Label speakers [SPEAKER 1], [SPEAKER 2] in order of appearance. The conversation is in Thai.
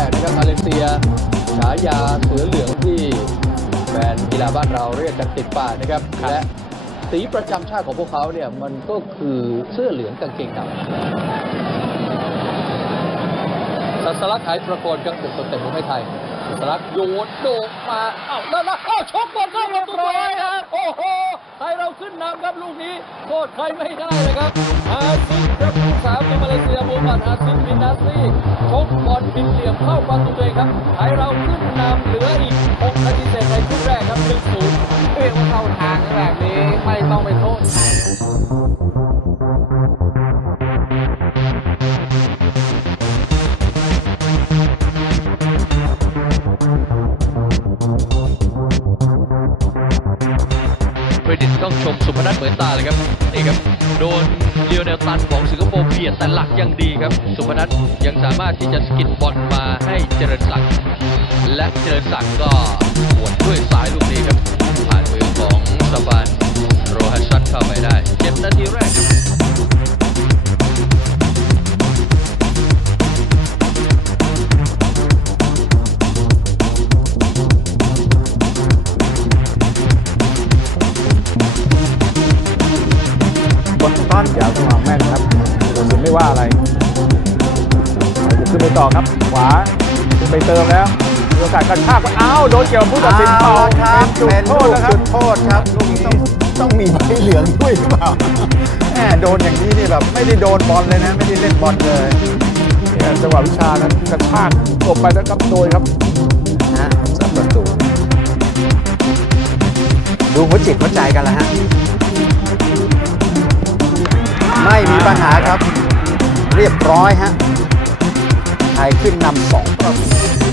[SPEAKER 1] ยร์ฉายาเสือเหลืองที่แฟนกีฬาบ้านเราเรียกกันติดปากนะครับ และสีประจำชาติของพวกเขาเนี่ยมันก็คือเสื้อเหลืองกางเกงดำสัสลักหายประโคนครับเป็นคนเต็มของให้ไทยสัสลักโยนโดกมาเอ้าแล้วนะเอ้าชกบอลเข้าประตูเลยฮะโอ้โหไทยเราขึ้นนำครับลูกนี้โทษใครไม่ได้เลยครับอาซิมครับผู้สาวของมาเลเซียโมฮัมหมัดอาซิมบินนาซีชกบอล ผิดเหลี่ยมเข้าประตูตัวเองครับไทยเราขึ้นนำเหลืออีก6นาทีเศษในครึ่งแรกครับ1-0
[SPEAKER 2] เรียกว่าเข้าทางแบบนี้ไม่ต้องไปโทษใคร
[SPEAKER 1] เครดิตต้องชมสุพนัทเหมือนตาเลยครับ นี่ครับ โดนเลียวเดลตันของสิงคโปร์เบียดแต่หลักยังดีครับ สุพนัทยังสามารถที่จะสกิดบอลมาให้เจริญศักดิ์และเจริญศักดิ์ก็หวดด้วยสายลูกนี้ครับ ผ่านมือของสปานโรฮัสชันเข้าไปได้ เจ็บนาทีแรก
[SPEAKER 3] ยาวจังหวะแม่นครับตัวสินไม่ว่าอะไรขึ้นไปต่อครับ ขวาขึ้นไปเติมแล้วมีโอกาสกระชากว่าอ้าวโดนเกี่ยวกับผู้ตัดสินเป่า
[SPEAKER 4] ครับ
[SPEAKER 3] เป็นจุด
[SPEAKER 4] เป็น
[SPEAKER 3] โท
[SPEAKER 4] ลู
[SPEAKER 3] ษ
[SPEAKER 4] ก
[SPEAKER 3] นะครับ
[SPEAKER 4] จุดโทษครับลูกนี้ต้องต้องมีใบเหลืองด้วยหรือเปล่าแหมโดนอย่างนี้นี่แบบไม่ได้โดนบอลเลยนะ ไม่ได้เล่นบอลเลย
[SPEAKER 3] เนี่ยจังหวะวิชานั้นกระชากหลบไปแล้วครับโดยครับ
[SPEAKER 4] นะสามประตูดูหัวจิตหัวใจกันแล้วฮะ ไม่มีปัญหาครับ เรียบร้อยฮะไทยขึ้นนำสองประตู